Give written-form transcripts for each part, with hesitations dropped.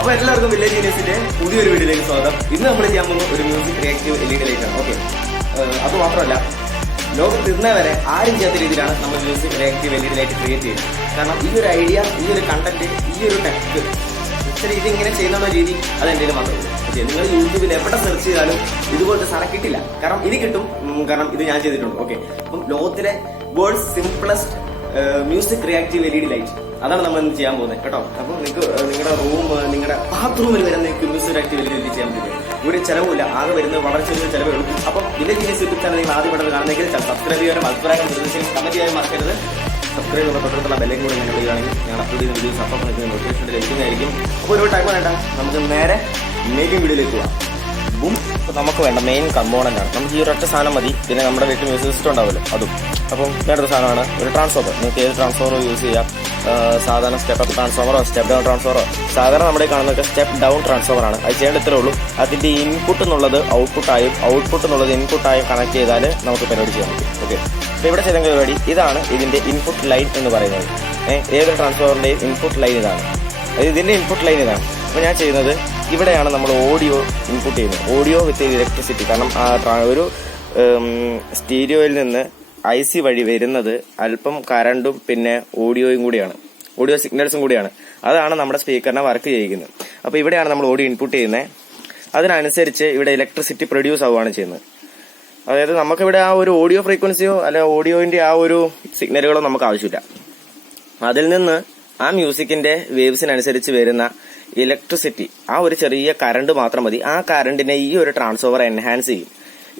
അപ്പോൾ എല്ലാവർക്കും വില്ലേജ് യൂണിവേഴ്സിന്റെ പുതിയൊരു വീഡിയോയിലേക്ക് സ്വാഗതം. ഇന്ന് നമ്മൾ ചെയ്യാൻ പോകുന്ന ഒരു മ്യൂസിക് റിയാക്റ്റീവ് LED ലൈറ്റാണ്. ഓക്കെ, അത് മാത്രമല്ല ലോകത്ത് ഇന്നേ വരെ ആരും ചെയ്യാത്ത രീതിയിലാണ് നമ്മൾ music reactive LED light create ചെയ്യുന്നത്. കാരണം ഈ ഒരു ഐഡിയ, ഈ ഒരു കണ്ടന്റ്, ഈ ഒരു ടെക്സ്റ്റ് ഇതിങ്ങനെ ചെയ്യുന്ന രീതി അത് എൻ്റെ മാത്രമേ. പക്ഷേ നിങ്ങൾ യൂട്യൂബിൽ എവിടെ സെർച്ച് ചെയ്താലും ഇതുപോലത്തെ സാധനം കിട്ടില്ല. കാരണം ഇത് കിട്ടും, കാരണം ഇത് ഞാൻ ചെയ്തിട്ടുണ്ട്. ഓക്കെ, അപ്പം ലോകത്തിലെ world simplest music reactive LED light അതാണ് നമ്മൾ ഇന്ന് ചെയ്യാൻ പോകുന്നത് കേട്ടോ. അപ്പോൾ നിങ്ങൾക്ക് നിങ്ങളുടെ റൂം, നിങ്ങളുടെ ബാത്റൂമിൽ വരെ നിങ്ങൾക്ക് മ്യൂസിക് റിയാക്റ്റീവ് LED ലൈറ്റ് ചെയ്യാൻ പറ്റും. ഒരു ചിലവില്ല, ആകെ വരുന്നത് വളരെ ചെറിയ ചിലവേ ഉള്ളൂ. അപ്പം വില്ലേജ് യൂണിവേഴ്സിറ്റി യൂട്യൂബ് ചാനൽ നിങ്ങൾ ആദ്യം പെട്ടെന്ന് കാണുന്നെങ്കിൽ സബ്സ്ക്രൈബ് ചെയ്യാനും അഭിപ്രായം കമന്റ് ചെയ്യാനും മറക്കരുത്. സബ്സ്ക്രൈബ് ചെയ്യുന്ന തൊട്ടുള്ള ബെല്ലും കൂടെ നിങ്ങൾ ചെയ്യുകയാണെങ്കിൽ ഞങ്ങൾ അപ്ലോഡ് ചെയ്യുന്ന വീഡിയോസ് അപ്പം നിങ്ങൾക്ക് നോട്ടിഫിക്കേഷൻ ലഭിക്കുന്നതായിരിക്കും. അപ്പോൾ ഒരു ടൈം വേണ്ട, നമുക്ക് നേരെ മേക്കിംഗ് വീഡിയോയിലേക്ക് പോകാം. അപ്പോൾ നമുക്ക് വേണ്ട മെയിൻ കമ്പോണന്റ് ആണ്. നമുക്ക് ഈ ഒരൊറ്റ സാധനം മതി. പിന്നെ നമ്മുടെ വീട്ടിൽ മ്യൂസിക് സിസ്റ്റം ഉണ്ടാവുമല്ലോ അതും. അപ്പം വേറൊരു സാധനമാണ് ഒരു ട്രാൻസ്ഫോമർ. നിങ്ങൾക്ക് ഏത് ട്രാൻസ്ഫോമറോ യൂസ് ചെയ്യാം. സാധാരണ സ്റ്റെപ്പ് അപ്പ് ട്രാൻസ്ഫോമറോ സ്റ്റെപ്പ് ഡൗൺ ട്രാൻസ്ഫോമറോ. സാധാരണ നമ്മുടെ കാണുന്നതൊക്കെ സ്റ്റെപ്പ് ഡൗൺ ട്രാൻസ്ഫോമർ ആണ്. അത് ചെയ്യേണ്ട ഇത്രേ ഉള്ളൂ. അതിന്റെ ഇൻപുട്ട് എന്നുള്ളത് ഔട്ട്പുട്ടായും ഔട്ട്പുട്ട് എന്നുള്ളത് ഇൻപുട്ടായും കണക്ട് ചെയ്താൽ നമുക്ക് പരിപാടി ചെയ്യാൻ പറ്റും. ഓക്കെ, അപ്പോൾ ഇവിടെ ചെയ്ത പരിപാടി ഇതാണ്. ഇതിന്റെ ഇൻപുട്ട് ലൈൻ എന്ന് പറയുന്നത് ഏതൊരു ട്രാൻസ്ഫോമറിന്റെയും ഇൻപുട്ട് ലൈൻ ഇതാണ്. ഇതിന്റെ ഇൻപുട്ട് ലൈൻ ഇതാണ്. അപ്പോൾ ഞാൻ ചെയ്യുന്നത് ഇവിടെയാണ് നമ്മൾ ഓഡിയോ ഇൻപുട്ട് ചെയ്യുന്നത്. ഓഡിയോ വിത്ത് ഇലക്ട്രിസിറ്റി. കാരണം ഒരു സ്റ്റീരിയോയിൽ നിന്ന് IC വഴി വരുന്നത് അല്പം കറണ്ടും പിന്നെ ഓഡിയോയും കൂടിയാണ്, ഓഡിയോ സിഗ്നൽസും കൂടിയാണ്. അതാണ് നമ്മുടെ സ്പീക്കറിനെ വർക്ക് ചെയ്യിക്കുന്നത്. അപ്പോൾ ഇവിടെയാണ് നമ്മൾ ഓഡിയോ ഇൻപുട്ട് ചെയ്യുന്നത്. അതിനനുസരിച്ച് ഇവിടെ ഇലക്ട്രിസിറ്റി പ്രൊഡ്യൂസ് ആവുകയാണ് ചെയ്യുന്നത്. അതായത് നമുക്കിവിടെ ആ ഒരു ഓഡിയോ ഫ്രീക്വൻസിയോ അല്ലെ ഓഡിയോന്റെ ആ ഒരു സിഗ്നലുകളോ നമുക്ക് ആവശ്യമില്ല. അതിൽ നിന്ന് ആ മ്യൂസിക്കിന്റെ വേവ്സിനനുസരിച്ച് വരുന്ന ഇലക്ട്രിസിറ്റി, ആ ഒരു ചെറിയ കറണ്ട് മാത്രം മതി. ആ കറണ്ടിനെ ഈ ഒരു ട്രാൻസ്ഫോമർ എൻഹാൻസ് ചെയ്യും.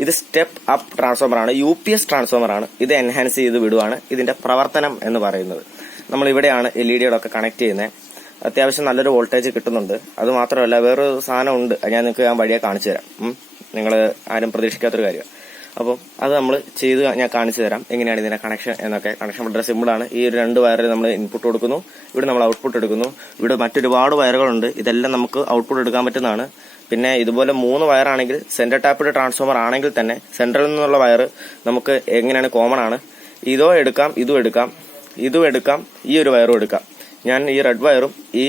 ഇത് സ്റ്റെപ്പ് അപ്പ് ട്രാൻസ്ഫോമർ ആണ്, UPS ട്രാൻസ്ഫോമർ ആണ്. ഇത് എൻഹാൻസ് ചെയ്ത് വിടുവാണ് ഇതിന്റെ പ്രവർത്തനം എന്ന് പറയുന്നത്. നമ്മൾ ഇവിടെയാണ് LEDകളൊക്കെ കണക്ട് ചെയ്യുന്നത്. അത്യാവശ്യം നല്ലൊരു വോൾട്ടേജ് കിട്ടുന്നുണ്ട്. അത് മാത്രമല്ല വേറൊരു സാധനം ഉണ്ട്, ഞാൻ വഴിയെ കാണിച്ചു തരാം. നിങ്ങൾ ആരും പ്രതീക്ഷിക്കാത്തൊരു കാര്യമാണ്. അപ്പം അത് നമ്മൾ ചെയ്ത് ഞാൻ കാണിച്ചു തരാം എങ്ങനെയാണ് ഇതിന്റെ കണക്ഷൻ എന്നൊക്കെ. കണക്ഷൻ വളരെ സിമ്പിളാണ്. ഈ ഒരു 2 വയറിൽ നമ്മൾ ഇൻപുട്ട് കൊടുക്കുന്നു, ഇവിടെ നമ്മൾ ഔട്ട്പുട്ട് എടുക്കുന്നു. ഇവിടെ മറ്റൊരുപാട് വയറുകളുണ്ട്, ഇതെല്ലാം നമുക്ക് ഔട്ട്പുട്ട് എടുക്കാൻ പറ്റുന്നതാണ്. പിന്നെ ഇതുപോലെ 3 വയറാണെങ്കിൽ സെന്റർ ടാപ്ഡ് ട്രാൻസ്ഫോമർ ആണെങ്കിൽ തന്നെ സെൻട്രലിൽ നിന്നുള്ള വയർ നമുക്ക് എങ്ങനെയാണ് കോമൺ ആണ്. ഇതോ എടുക്കാം, ഇതും എടുക്കാം, ഇതും എടുക്കാം, ഈ ഒരു വയറും എടുക്കാം. ഞാൻ ഈ റെഡ് വയറും ഈ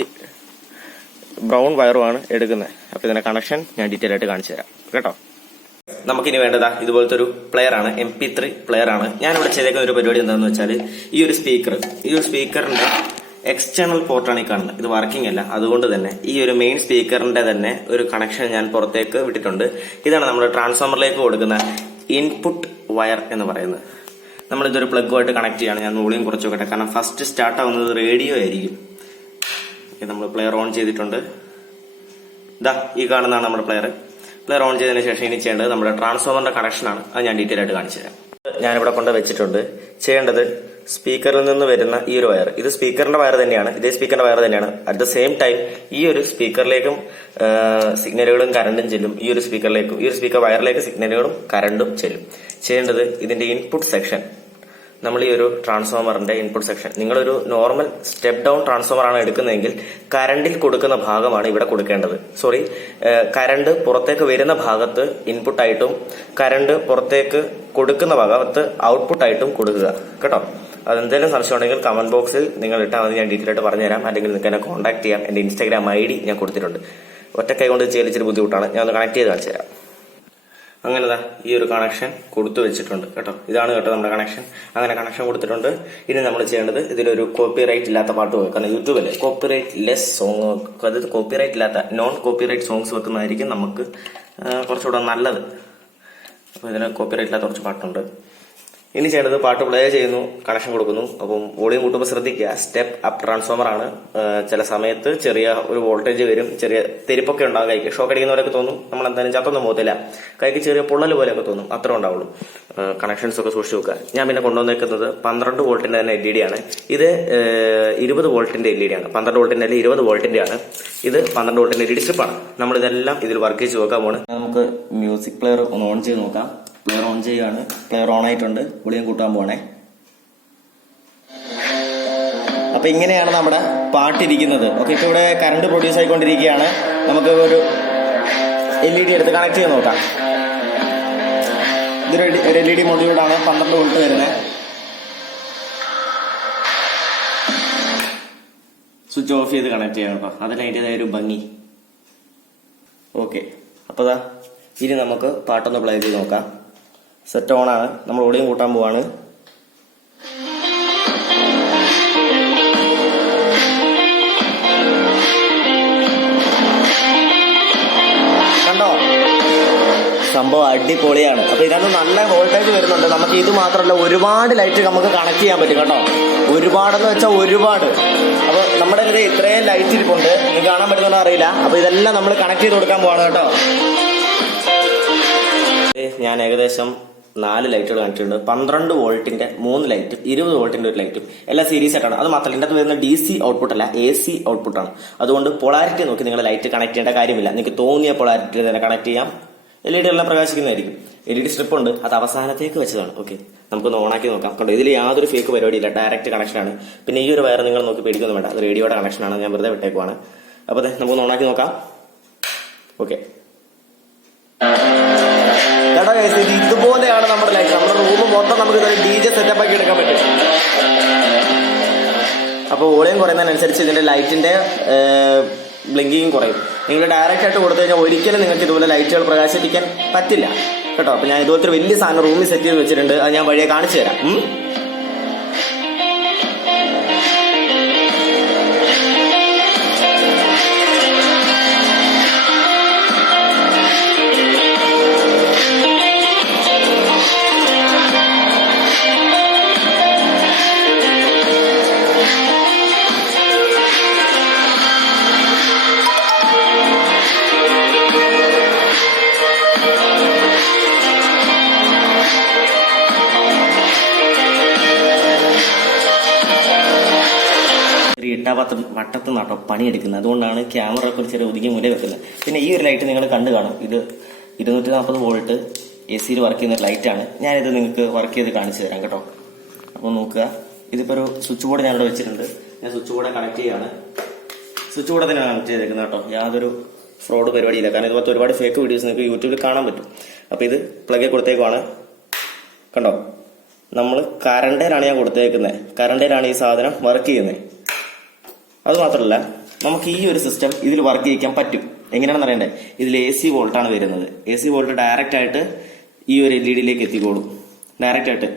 ബ്രൗൺ വയറുമാണ് എടുക്കുന്നത്. അപ്പൊ ഇതിന്റെ കണക്ഷൻ ഞാൻ ഡീറ്റെയിൽ ആയിട്ട് കാണിച്ചു തരാം കേട്ടോ. നമുക്കിനി വേണ്ടതാ ഇതുപോലത്തെ ഒരു പ്ലെയർ ആണ്, MP3 പ്ലെയർ ആണ്. ഞാനിവിടെ ചെയ്തേക്കുന്ന ഒരു പരിപാടി എന്താണെന്ന് വെച്ചാൽ ഈ ഒരു സ്പീക്കറിന്റെ എക്സ്റ്റേണൽ പോർട്ടാണ് ഈ കാണുന്നത്. ഇത് വർക്കിംഗ് അല്ല, അതുകൊണ്ട് തന്നെ ഈ ഒരു മെയിൻ സ്പീക്കറിന്റെ തന്നെ ഒരു കണക്ഷൻ ഞാൻ പുറത്തേക്ക് വിട്ടിട്ടുണ്ട്. ഇതാണ് നമ്മൾ ട്രാൻസ്ഫോമറിലേക്ക് കൊടുക്കുന്ന ഇൻപുട്ട് വയർ എന്ന് പറയുന്നത്. നമ്മളിതൊരു പ്ലഗുമായിട്ട് കണക്ട് ചെയ്യാണ്. ഞാൻ വോളിയം കുറച്ച് നോക്കട്ടെ, കാരണം ഫസ്റ്റ് സ്റ്റാർട്ട് ആവുന്നത് റേഡിയോ ആയിരിക്കും. നമ്മൾ പ്ലെയർ ഓൺ ചെയ്തിട്ടുണ്ട്. ഇതാ ഈ കാണുന്നതാണ് നമ്മുടെ പ്ലെയർ ഓൺ ചെയ്തതിനു ശേഷം ഇനി ചെയ്യേണ്ടത് നമ്മുടെ ട്രാൻസ്ഫോമറിന്റെ കണക്ഷനാണ്. അത് ഞാൻ ഡീറ്റെയിൽ ആയിട്ട് കാണിച്ചു തരാം. ഞാനിവിടെ കൊണ്ട് വെച്ചിട്ടുണ്ട്. ചെയ്യേണ്ടത് സ്പീക്കറിൽ നിന്ന് വരുന്ന ഈ ഒരു വയർ, ഇത് സ്പീക്കറിന്റെ വയർ തന്നെയാണ്, ഇതേ സ്പീക്കറിന്റെ വയർ തന്നെയാണ്. അറ്റ് ദ സെയിം ടൈം ഈ ഒരു സ്പീക്കറിലേക്കും സിഗ്നലുകളും കറണ്ടും ചെല്ലും. ഈ ഒരു സ്പീക്കർ വയറിലേക്ക് സിഗ്നലുകളും കറണ്ടും ചെല്ലും. ചെയ്യേണ്ടത് ഇതിന്റെ ഇൻപുട്ട് സെക്ഷൻ, നമ്മൾ ഈ ഒരു ട്രാൻസ്ഫോമറിന്റെ ഇൻപുട്ട് സെക്ഷൻ, നിങ്ങളൊരു നോർമൽ സ്റ്റെപ്പ് ഡൗൺ ട്രാൻസ്ഫോമർ ആണ് എടുക്കുന്നതെങ്കിൽ കറണ്ടിൽ കൊടുക്കുന്ന ഭാഗമാണ് ഇവിടെ കൊടുക്കേണ്ടത്. കറണ്ട് പുറത്തേക്ക് വരുന്ന ഭാഗത്ത് ഇൻപുട്ടായിട്ടും കറണ്ട് പുറത്തേക്ക് കൊടുക്കുന്ന ഭാഗത്ത് ഔട്ട്പുട്ടായിട്ടും കൊടുക്കുക കേട്ടോ. അതെന്തെങ്കിലും സംശയം ഉണ്ടെങ്കിൽ കമന്റ് ബോക്സിൽ നിങ്ങൾ ഇട്ടാൽ മതി, ഞാൻ ഡീറ്റെയിൽ ആയിട്ട് പറഞ്ഞുതരാം. അല്ലെങ്കിൽ നിങ്ങൾക്ക് എന്നെ കോൺടാക്ട് ചെയ്യാം. എന്റെ Instagram ID ഞാൻ കൊടുത്തിട്ടുണ്ട്. ഒറ്റക്കൈ കൊണ്ട് ചെയ്യാൻ ഇച്ചിരി ബുദ്ധിമുട്ടാണ്, ഞാൻ ഒന്ന് കണക്ട് ചെയ്ത് കാണിച്ചു തരാം. അങ്ങനെ ഈ ഒരു കണക്ഷൻ കൊടുത്തു വെച്ചിട്ടുണ്ട് കേട്ടോ. ഇതാണ് കേട്ടോ നമ്മുടെ കണക്ഷൻ. അങ്ങനെ കണക്ഷൻ കൊടുത്തിട്ടുണ്ട്. ഇനി നമ്മൾ ചെയ്യേണ്ടത് ഇതിലൊരു കോപ്പിറൈറ്റ് ഇല്ലാത്ത പാട്ട് വെക്കുക. കാരണം യൂട്യൂബില് കോപ്പിറൈറ്റ് ലെസ് സോങ്, അതായത് കോപ്പിറൈറ്റ് ഇല്ലാത്ത നോൺ കോപ്പിറൈറ്റ് സോങ്സ് വെക്കുന്നതായിരിക്കും നമുക്ക് കുറച്ചുകൂടെ നല്ലത്. അപ്പൊ ഇതിന് കോപ്പിറൈറ്റ് ഇല്ലാത്ത കുറച്ച് പാട്ടുണ്ട്. ഇനി ചെയ്യേണ്ടത് പാട്ട് പ്ലേ ചെയ്യുന്നു, കണക്ഷൻ കൊടുക്കുന്നു. അപ്പം വോളിയം കൂട്ടുമ്പോൾ ശ്രദ്ധിക്കുക, സ്റ്റെപ്പ് അപ്പ് ട്രാൻസ്ഫോമർ ആണ്. ചില സമയത്ത് ചെറിയ ഒരു വോൾട്ടേജ് വരും, ചെറിയ തെരിപ്പൊക്കെ ഉണ്ടാകും. കൈക്ക് ഷോക്ക് അടിക്കുന്നവരൊക്കെ തോന്നും. നമ്മൾ എന്തായാലും ചത്തൊന്നും പോകത്തില്ല, കൈക്ക് ചെറിയ പൊള്ളൽ പോലെയൊക്കെ തോന്നും, അത്ര ഉണ്ടാവുള്ളൂ. കണക്ഷൻസ് ഒക്കെ സൂക്ഷിച്ചു വെക്കുക. ഞാൻ പിന്നെ കൊണ്ടുവന്നേക്കുന്നത് 12 വോൾട്ടിന്റെ തന്നെ LED ആണ്. ഇത് 20 വോൾട്ടിന്റെ LED ആണ്. 12 വോൾട്ടിന്റെ അല്ല 20 വോൾട്ടിന്റെ ആണ്. ഇത് 12 വോൾട്ടിന്റെ LED സ്ട്രിപ്പാണ്. നമ്മൾ ഇതെല്ലാം ഇതിൽ വർക്ക് ചെയ്ത് നോക്കാൻ പോണ്. നമുക്ക് മ്യൂസിക് പ്ലെയർ ഒന്ന് ഓൺ ചെയ്ത് നോക്കാം. പ്ലെയർ ഓൺ ചെയ്യുകയാണ്. പ്ലെയർ ഓൺ ആയിട്ടുണ്ട്. വോളിയം കൂട്ടാൻ പോണേ. അപ്പൊ ഇങ്ങനെയാണ് നമ്മുടെ പാട്ടിരിക്കുന്നത്. ഓക്കെ, ഇപ്പൊ ഇവിടെ കറണ്ട് പ്രൊഡ്യൂസ് ആയിക്കൊണ്ടിരിക്കുകയാണ്. നമുക്ക് ഒരു LED എടുത്ത് കണക്ട് ചെയ്ത് നോക്കാം. ഇതൊരു LED മൊഡ്യൂളാണ്, 12 വോൾട്ട് വരുന്നത്. സ്വിച്ച് ഓഫ് ചെയ്ത് കണക്ട് ചെയ്യണം കേട്ടോ. അതിന് അതിൻ്റെതായ ഒരു ഭംഗി. ഓക്കെ, അപ്പോൾ ഇനി നമുക്ക് പാട്ടൊന്ന് പ്ലേ ചെയ്ത് നോക്കാം. സെറ്റ് ഓണാണ്, നമ്മൾ ഓടിയും കൂട്ടാൻ പോവാണ്. കണ്ടോ, സംഭവം അടിപൊളിയാണ്. അപ്പോൾ ഇതിനകത്ത് നല്ല വോൾട്ടേജ് വരുന്നുണ്ട്. നമുക്ക് ഇത് മാത്രമല്ല, ഒരുപാട് ലൈറ്റ് നമുക്ക് കണക്ട് ചെയ്യാൻ പറ്റും കേട്ടോ. ഒരുപാടെന്ന് വെച്ചാൽ ഒരുപാട്. അപ്പോൾ നമ്മുടെ ഇതിൽ ഇത്രയും ലൈറ്റ് ഇരിപ്പുണ്ട്, നിങ്ങൾക്ക് കാണാൻ പറ്റുന്നോ അറിയില്ല. അപ്പോൾ ഇതെല്ലാം നമ്മൾ കണക്ട് ചെയ്ത് കൊടുക്കാൻ പോവാണ് കേട്ടോ. ഞാൻ ഏകദേശം 4 ലൈറ്റുകൾ കണക്ട് 12 വോൾട്ടിന്റെ 3 ലൈറ്റും 20 വോൾട്ടിന്റെ ഒരു ലൈറ്റും എല്ലാം സീരീസ് ആയിട്ടാണ്. അത് മാത്രമല്ല ഇതിനകത്ത് വരുന്ന DC ഔട്ട്പുട്ട് അല്ല, AC ഔട്ട്പുട്ടാണ്. അതുകൊണ്ട് പൊളാരിറ്റി നോക്കി നിങ്ങൾ ലൈറ്റ് കണക്ട് ചെയ്യേണ്ട കാര്യമില്ല. നിങ്ങൾക്ക് തോന്നിയ പൊളാരിറ്റി തന്നെ കണക്ട് ചെയ്യാം. LED എല്ലാം പ്രകാശിക്കുന്നതായിരിക്കും. LED സ്ട്രിപ്പ് ഉണ്ട്, അത് അവസാനത്തേക്ക് വെച്ചതാണ്. ഓക്കെ, നമുക്കൊന്ന് ഓണാക്കി നോക്കാം. കണ്ടോ, ഇതിൽ യാതൊരു ഫേക്ക് പരിപാടിയില്ല, ഡയറക്റ്റ് കണക്ഷനാണ്. പിന്നെ ഈ ഒരു വയർ നിങ്ങൾ നോക്കി പേടിക്കൊന്നും വേണ്ട, അത് റേഡിയോയുടെ കണക്ഷനാണ്, ഞാൻ വെറുതെ വിട്ടേക്കുവാണ്. അപ്പോൾ നമുക്കൊന്ന് ഓണാക്കി നോക്കാം. ഓക്കെ, കേട്ടോ ഗൈസ്, ഇത് ഇതുപോലെയാണ് നമ്മുടെ ലൈറ്റ്. നമ്മുടെ റൂം മൊത്തം നമുക്ക് DJ സെറ്റപ്പ് ആക്കി എടുക്കാൻ പറ്റും. അപ്പോൾ വോളിയം കുറയുന്നതിനനുസരിച്ച് ഇതിന്റെ ലൈറ്റിന്റെ ബ്ലിങ്കിങ് കുറയും. നിങ്ങൾ ഡയറക്റ്റ് ആയിട്ട് കൊടുത്തു കഴിഞ്ഞാൽ ഒരിക്കലും നിങ്ങൾക്ക് ഇതുപോലെ ലൈറ്റുകൾ പ്രകാശിപ്പിക്കാൻ പറ്റില്ല കേട്ടോ. അപ്പോൾ ഞാൻ ഇതുപോലത്തെ വലിയ സാധനം റൂമിൽ സെറ്റ് ചെയ്ത് വെച്ചിട്ടുണ്ട്, അത് ഞാൻ വഴിയെ കാണിച്ചു തരാം. വട്ടത്ത് നട്ടോ പണിയെടുക്കുന്നത്, അതുകൊണ്ടാണ് ക്യാമറ ഒക്കെ ചെറിയ ഒതുങ്ങി മുല വെക്കുന്നത്. പിന്നെ ഈ ഒരു ലൈറ്റ് നിങ്ങൾ കണ്ടു കാണും, ഇത് 240 വോൾട്ട് AC വർക്ക് ചെയ്യുന്ന ഒരു ലൈറ്റാണ്. ഞാനിത് നിങ്ങൾക്ക് വർക്ക് ചെയ്ത് കാണിച്ചു തരാം കേട്ടോ. അപ്പോൾ നോക്കുക, ഇതിപ്പോൾ ഒരു സ്വിച്ച് ബോർഡ് ഞാനിവിടെ വെച്ചിട്ടുണ്ട്. ഞാൻ സ്വിച്ച് ബോർഡ് കണക്ട് ചെയ്യാണ്. സ്വിച്ച് ബോർഡ് തന്നെ കണക്ട് ചെയ്തേക്കുന്നത് കേട്ടോ, യാതൊരു ഫ്രോഡ് പരിപാടിയില്ല. കാരണം ഇതുപോലത്തെ ഒരുപാട് ഫേക്ക് വീഡിയോസ് നിങ്ങൾക്ക് യൂട്യൂബിൽ കാണാൻ പറ്റും. അപ്പോൾ ഇത് പ്ലഗ് കൊടുത്തേക്കുവാണ്. കണ്ടോ, നമ്മൾ കറണ്ടേലാണ് ഞാൻ കൊടുത്തേക്കുന്നത്, കറണ്ടേലാണ് ഈ സാധനം വർക്ക് ചെയ്യുന്നത്. അത് മാത്രമല്ല, നമുക്ക് ഈ ഒരു സിസ്റ്റം ഇതിൽ വർക്ക് ചെയ്യിക്കാൻ പറ്റും. എങ്ങനെയാണെന്ന് അറിയണ്ടേ, ഇതിൽ AC വോൾട്ടാണ് വരുന്നത്. AC വോൾട്ട് ഡയറക്റ്റ് ആയിട്ട് ഈ ഒരു LED എത്തിക്കോളും. ഡയറക്റ്റ് ആയിട്ട്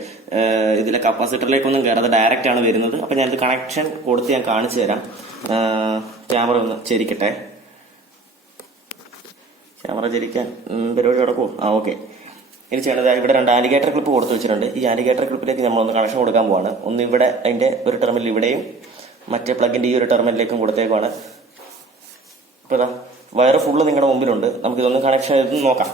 ഇതിലെ കപ്പാസിറ്ററിലേക്കൊന്നും കയറാതെ ഡയറക്റ്റ് ആണ് വരുന്നത്. അപ്പം ഞാനിത് കണക്ഷൻ കൊടുത്ത് ഞാൻ കാണിച്ചു തരാം. ക്യാമറ ഒന്ന് ചെരിക്കട്ടെ. ക്യാമറ ചെരിക്കാൻ പരിപാടി നടക്കുമോ? ഓക്കെ. ഇനി ചെയ്യേണ്ടത്, ഇവിടെ 2 ആലിഗേറ്റർ ക്ലിപ്പ് കൊടുത്തു വെച്ചിട്ടുണ്ട്. ഈ ആലിഗേറ്റർ ക്ലിപ്പിലേക്ക് നമ്മളൊന്ന് കണക്ഷൻ കൊടുക്കാൻ പോവാണ്. ഒന്ന് ഇവിടെ അതിന്റെ ഒരു ടെർമിനൽ ഇവിടെയും മറ്റേ പ്ലഗിന്റെ ഈ ഒരു ടെർമിനലിലേക്കും കൊടുത്തേക്കാണ്. ഇപ്പൊ വയർ ഫുള്ള് നിങ്ങളുടെ മുമ്പിലുണ്ട്. നമുക്കിതൊന്ന് കണക്ഷൻ ചെയ്ത് നോക്കാം.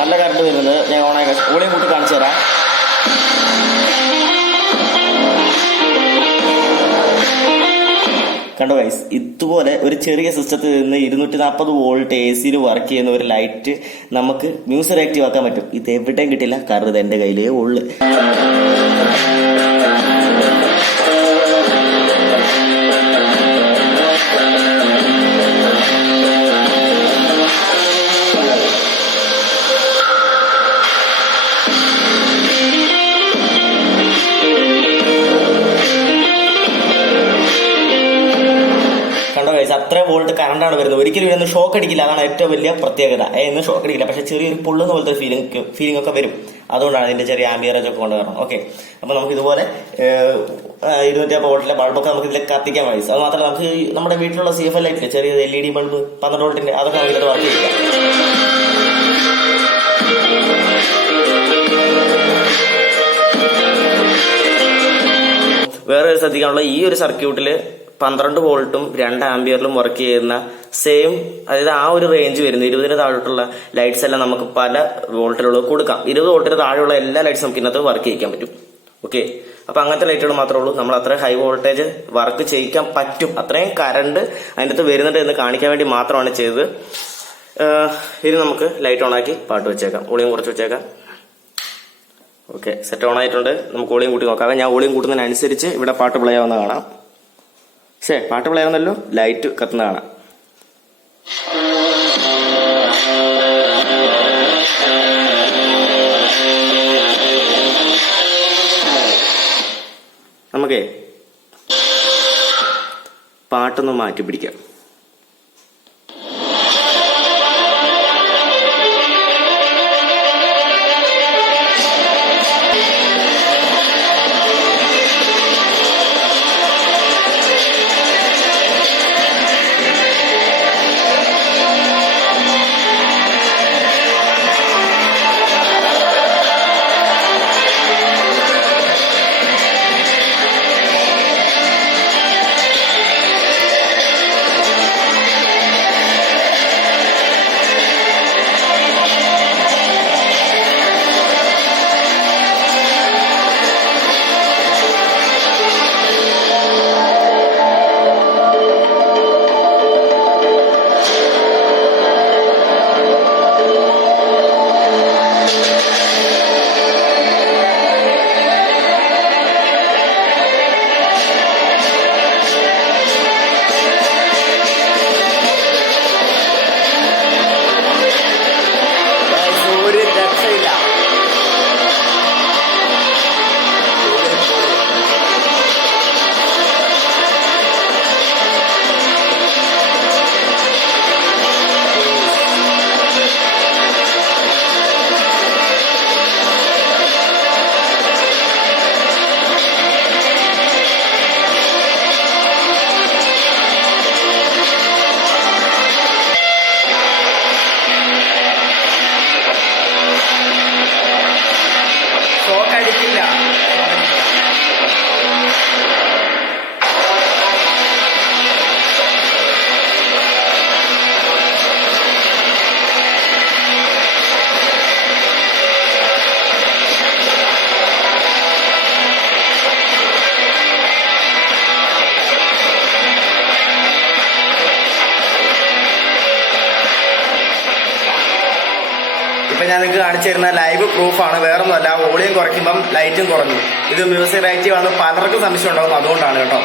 നല്ല കറണ്ട് വരുന്നത്. ഞാൻ ഓണായി ഓളിയും കൂട്ടി കാണിച്ചു തരാം. കണ്ടോ ഗൈസ്, ഇതുപോലെ ഒരു ചെറിയ സിസ്റ്റത്തിൽ നിന്ന് 240 വോൾട്ട് AC വർക്ക് ചെയ്യുന്ന ഒരു ലൈറ്റ് നമുക്ക് മ്യൂസിക് ആക്റ്റീവ് ആക്കാൻ പറ്റും. ഇത് എവിടെയും കിട്ടില്ല, കാരണം ഇത് എന്റെ കയ്യിലേ ഉള്ളു. അത്ര വോൾട്ട് കറണ്ടാണ് വരുന്നത്. ഒരിക്കലും ഇതൊന്നും ഷോക്ക് അടിക്കില്ല, അതാണ് ഏറ്റവും വലിയ പ്രത്യേകത. ഇന്ന് ഷോക്ക് അടിക്കില്ല, പക്ഷെ ചെറിയൊരു പൊള്ളുന്ന പോലത്തെ ഫീലിംഗ് ഒക്കെ വരും. അതുകൊണ്ടാണ് അതിന്റെ ചെറിയ ആംബിയറേജ് ഒക്കെ കൊണ്ടുവരണം. ഓക്കെ, അപ്പൊ നമുക്ക് ഇതുപോലെ 250 വോൾട്ടിലെ ബൾബൊക്കെ നമുക്ക് ഇതിലേക്ക് കത്തിക്കാൻ മതി. അത് മാത്രമല്ല, നമുക്ക് നമ്മുടെ വീട്ടിലുള്ള CFL ലൈറ്റില് ചെറിയ LED ബൾബ് 12 വോൾട്ടിന്റെ അതൊക്കെ നമുക്ക് ഇതിൽ വർക്ക് ചെയ്യാം. വേറെ ഒരു ശ്രദ്ധിക്കാനുള്ള, ഈ ഒരു സർക്യൂട്ടില് 12 വോൾട്ടും 2 ആംബിയറിലും വർക്ക് ചെയ്യുന്ന സെയിം, അതായത് ആ ഒരു റേഞ്ച് വരുന്ന 20-ന് താഴോട്ടുള്ള ലൈറ്റ്സ് എല്ലാം നമുക്ക് പല വോൾട്ടിലുള്ള കൊടുക്കാം. 20 വോൾട്ടിന് താഴെയുള്ള എല്ലാ ലൈറ്റ്സും നമുക്ക് ഇന്നത്തെ വർക്ക് ചെയ്യിക്കാൻ പറ്റും. ഓക്കെ, അപ്പൊ അങ്ങനത്തെ ലൈറ്റുകൾ മാത്രമേ ഉള്ളൂ. നമ്മൾ അത്രയും ഹൈ വോൾട്ടേജ് വർക്ക് ചെയ്യിക്കാൻ പറ്റും. അത്രയും കറണ്ട് അതിൻ്റെ അകത്ത് വരുന്നുണ്ട് എന്ന് കാണിക്കാൻ വേണ്ടി മാത്രമാണ് ചെയ്തത്. ഇനി നമുക്ക് ലൈറ്റ് ഓണാക്കി പാട്ട് വെച്ചേക്കാം. വോളിയം കുറച്ച് വെച്ചേക്കാം. ഓക്കെ, സെറ്റ് ഓൺ ആയിട്ടുണ്ട്. നമുക്ക് വോളിയം കൂട്ടി നോക്കാം. ഞാൻ വോളിയം കൂട്ടുന്നതിനനുസരിച്ച് ഇവിടെ പാട്ട് പ്ലേ ആവുന്ന കാണാം. പാട്ട് പ്ലേ ആവുന്നല്ലോ, ലൈറ്റ് കത്തുന്ന കാണാം. നമുക്കേ പാട്ടൊന്ന് മാറ്റി പിടിക്കാം. ഇപ്പൊ ഞാൻ നിങ്ങൾക്ക് കാണിച്ചു തരുന്ന ലൈവ് പ്രൂഫാണ്, വേറൊന്നുമല്ല. വോളിയം കുറയ്ക്കുമ്പം ലൈറ്റും കുറഞ്ഞു. ഇത് മ്യൂസിക് റിയാക്റ്റീവ് ആണ്, പലർക്കും സംശയം ഉണ്ടാകും, അതുകൊണ്ടാണ് കേട്ടോ.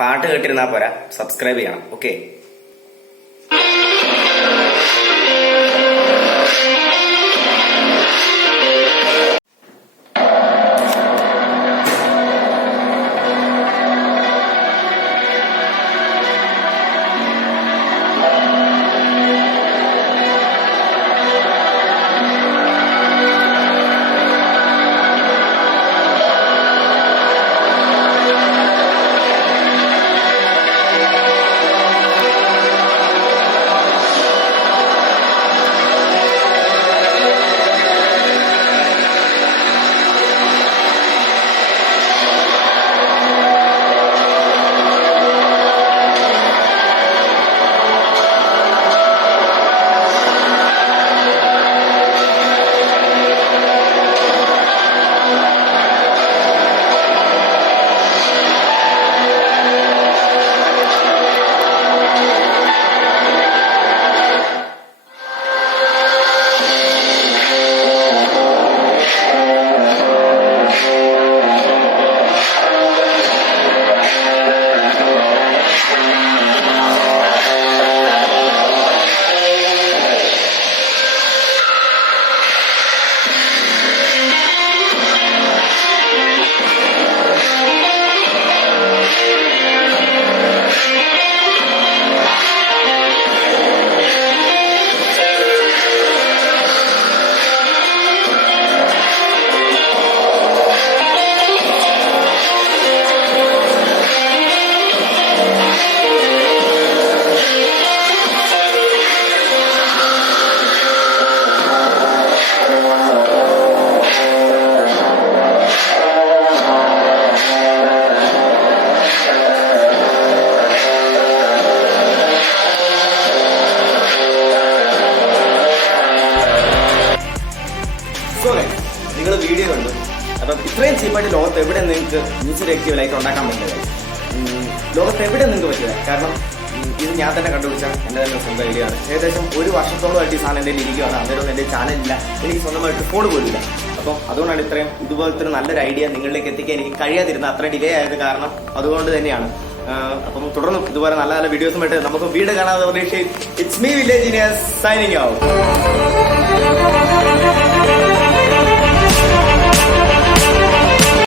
പാട്ട് കേട്ടിരുന്നാൽ പോരാ, സബ്സ്ക്രൈബ് ചെയ്യണം. ഓക്കെ. നിങ്ങൾ വീഡിയോ കണ്ടു. അപ്പം ഇത്രയും ചീപ്പായിട്ട് ലോകത്ത് എവിടെ നിങ്ങൾക്ക് മ്യൂസിക് റിയാക്റ്റീവ് ലൈറ്റ് ഉണ്ടാക്കാൻ പറ്റില്ല. ലോകത്ത് എവിടെ നിങ്ങൾക്ക് പറ്റില്ല. കാരണം ഇത് ഞാൻ തന്നെ കണ്ടുപിടിച്ച എൻ്റെ തന്നെ സ്വന്തം ഐഡിയ ആണ്. ഏകദേശം 1 വർഷത്തോളമായിട്ട് ഈ സാധനം എൻ്റെ ഇരിക്കുകയാണ്. അന്നേരം എൻ്റെ ചാനലില്ല, എനിക്ക് സ്വന്തമായിട്ട് ഫോൺ പോലില്ല. അപ്പം അതുകൊണ്ടാണ് ഇത്രയും ഇതുപോലത്തെ ഒരു നല്ലൊരു ഐഡിയ നിങ്ങളിലേക്ക് എത്തിക്കാൻ എനിക്ക് കഴിയാതിരുന്നത്. അത്ര ഡിലേ ആയത് കാരണം അതുകൊണ്ട് തന്നെയാണ്. അപ്പം തുടർന്നും ഇതുപോലെ നല്ല നല്ല വീഡിയോസുമായിട്ട് നമുക്ക് വീട് കാണാതെ പ്രതീക്ഷയിൽ it's me village signing out.